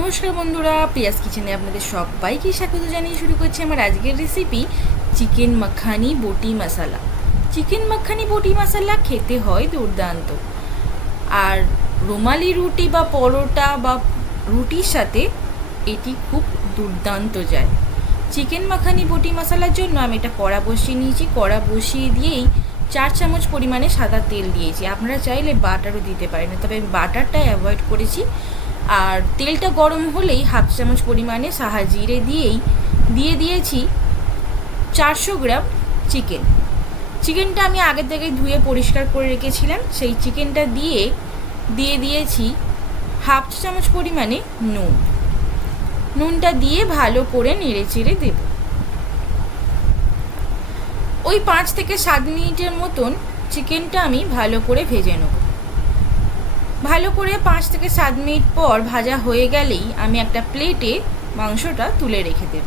নমস্কার বন্ধুরা পিয়াজ কিচেনে আপনাদের সবাইকে স্বাগত জানিয়ে শুরু করছি আমার আজকের রেসিপি চিকেন মাখানি বটি মশালা চিকেন মাখানি বটি মশালা খেতে হয় দুর্দান্ত। আর রুমালি রুটি বা পরোটা বা রুটির সাথে এটি খুব দুর্দান্ত যায়। চিকেন মাখানি বটি মশালার জন্য আমি এটা কড়া বসিয়ে নিয়েছি। কড়া বসিয়ে দিয়েই চার চামচ পরিমাণে সাদা তেল দিয়েছি। আপনারা চাইলে বাটারও দিতে পারেন, তবে আমি বাটারটা অ্যাভয়েড করেছি। আর তেলটা গরম হলেই হাফ চামচ পরিমাণে সাহা জিরে দিয়েই দিয়ে দিয়েছি চারশো গ্রাম চিকেন। চিকেনটা আমি আগে থেকে ধুয়ে পরিষ্কার করে রেখেছিলাম। সেই চিকেনটা দিয়ে দিয়ে দিয়েছি হাফ চামচ পরিমাণে নুন। নুনটা দিয়ে ভালো করে নেড়ে চেড়ে দেব। ওই পাঁচ থেকে সাত মিনিটের মতন চিকেনটা আমি ভালো করে ভেজে নেব। ভালো করে পাঁচ থেকে সাত মিনিট পর ভাজা হয়ে গেলেই আমি একটা প্লেটে মাংসটা তুলে রেখে দেব।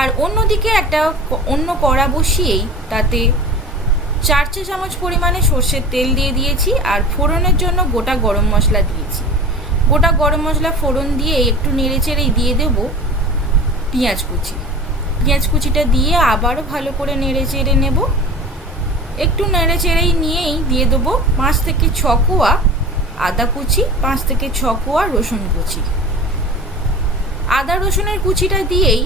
আর অন্যদিকে একটা অন্য কড়া বসিয়েই তাতে চার চা চামচ পরিমাণে সর্ষের তেল দিয়ে দিয়েছি আর ফোড়নের জন্য গোটা গরম মশলা দিয়েছি। গোটা গরম মশলা ফোড়ন দিয়ে একটু নেড়ে চেড়েই দিয়ে দেবো পেঁয়াজ কুচি। পেঁয়াজ কুচিটা দিয়ে আবারও ভালো করে নেড়ে চেড়ে নেব। একটু নেড়ে চেড়েই নিয়েই দিয়ে দেবো পাঁচ থেকে ছ কোয়া আদা কুচি, পাঁচ থেকে ছ কোয়া রসুন কুচি। আদা রসুনের কুচিটা দিয়েই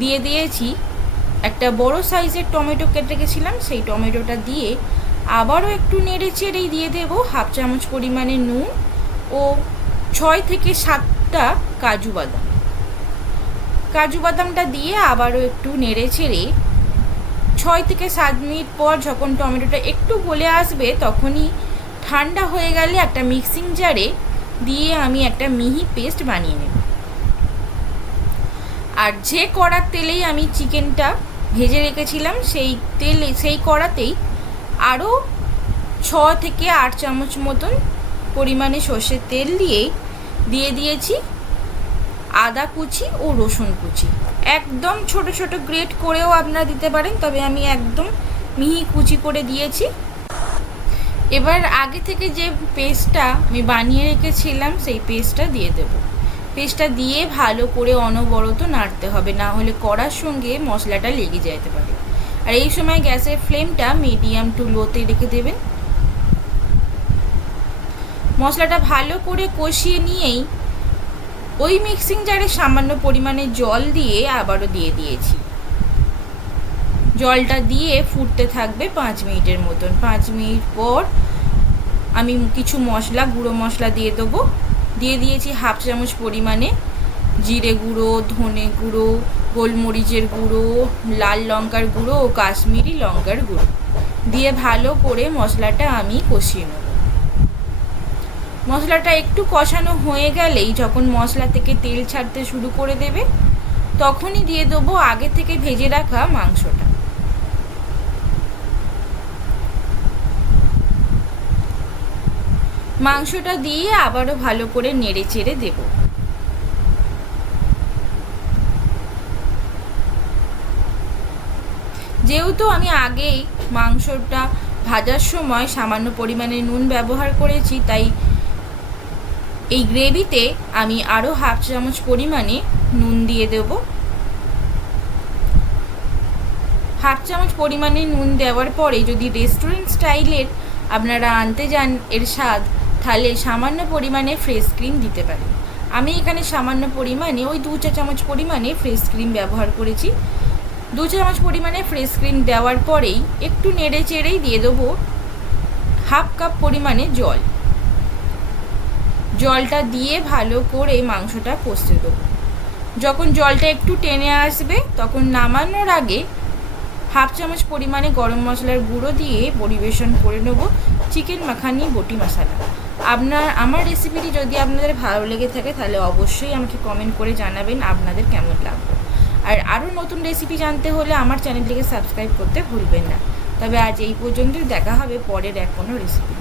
দিয়ে দিয়েছি একটা বড় সাইজের টমেটো কেটে রেখেছিলাম, সেই টমেটোটা দিয়ে আবারও একটু নেড়ে চেড়েই দিয়ে দেবো হাফ চামচ পরিমাণে নুন ও ছয় থেকে সাতটা কাজু বাদাম। কাজু বাদামটা দিয়ে আবারও একটু নেড়ে চেড়ে ছয় থেকে সাত মিনিট পর যখন টমেটোটা একটু গলে আসবে, তখনই ঠান্ডা হয়ে গেলে একটা মিক্সিং জারে দিয়ে আমি একটা মিহি পেস্ট বানিয়ে নেব। আর যে কড়ার তেলেই আমি চিকেনটা ভেজে রেখেছিলাম, সেই তেলে, সেই কড়াতেই আরও ছ থেকে আট চামচ মতন পরিমাণে সর্ষের তেল দিয়ে দিয়ে দিয়েছি। আদা কুচি ও রসুন কুচি। একদম ছোট ছোট গ্রেট করেও আপনারা দিতে পারেন, তবে আমি একদম মিহি কুচি করে দিয়েছি। এবার আগে থেকে যে পেস্টটা আমি বানিয়ে রেখেছিলাম, সেই পেস্টটা দিয়ে দেব। পেস্টটা দিয়ে ভালো করে অনবরত নাড়তে হবে, না হলে কড়ার সঙ্গে মশলাটা লেগে যেতে পারে। আর এই সময় গ্যাসের ফ্লেমটা মিডিয়াম টু লোতে রেখে দেবেন। মশলাটা ভালো করে কষিয়ে নিয়েই ওই মিক্সিং জারে সামান্য পরিমাণে জল দিয়ে আবারও দিয়ে দিয়েছি। জলটা দিয়ে ফুটতে থাকবে পাঁচ মিনিটের মতন। পাঁচ মিনিট পর আমি কিছু মশলা, গুঁড়ো মশলা দিয়ে দেবো। দিয়ে দিয়েছি হাফ চামচ পরিমাণে জিরে গুঁড়ো, ধনে গুঁড়ো, গোলমরিচের গুঁড়ো, লাল লঙ্কার গুঁড়ো ও কাশ্মীরি লঙ্কার গুঁড়ো। দিয়ে ভালো করে মশলাটা আমি কষিয়ে নেব। মশলাটা একটু কষানো হয়ে গেলেই যখন মশলা থেকে তেল ছাড়তে শুরু করে দেবে, তখনই দিয়ে দেবো আগে থেকে ভেজে রাখা মাংসটা। মাংসটা দিয়ে আবারও ভালো করে নেড়ে চেড়ে দেব। যেহেতু আমি আগেই মাংসটা ভাজার সময় সামান্য পরিমাণে নুন ব্যবহার করেছি, তাই এই গ্রেভিতে আমি আরও হাফ চামচ পরিমাণে নুন দিয়ে দেব। হাফ চামচ পরিমাণে নুন দেওয়ার পরে যদি রেস্টুরেন্ট স্টাইলের আপনারা আনতে যান এর স্বাদ, তাহলে সামান্য পরিমাণে ফ্রেশ ক্রিম দিতে পারেন। আমি এখানে সামান্য পরিমাণে ওই দু চা চামচ পরিমাণে ফ্রেশ ক্রিম ব্যবহার করেছি। দু চামচ পরিমাণে ফ্রেশ ক্রিম দেওয়ার পরেই একটু নেড়ে চেড়েই দিয়ে দেবো হাফ কাপ পরিমাণে জল। জলটা দিয়ে ভালো করে মাংসটা কষতে দেবো যখন জলটা একটু টেনে আসবে, তখন নামানোর আগে হাফ চামচ পরিমাণে গরম মশলার গুঁড়ো দিয়ে পরিবেশন করে নেব চিকেন মাখানি বটি মশলা। আপনার, আমার রেসিপিটি যদি আপনাদের ভালো লেগে থাকে, তাহলে অবশ্যই আমাকে কমেন্ট করে জানাবেন আপনাদের কেমন লাগবে আর আরও নতুন রেসিপি জানতে হলে আমার চ্যানেলটিকে সাবস্ক্রাইব করতে ভুলবেন না। তবে আজ এই পর্যন্তই, দেখা হবে পরের এক কোনো রেসিপি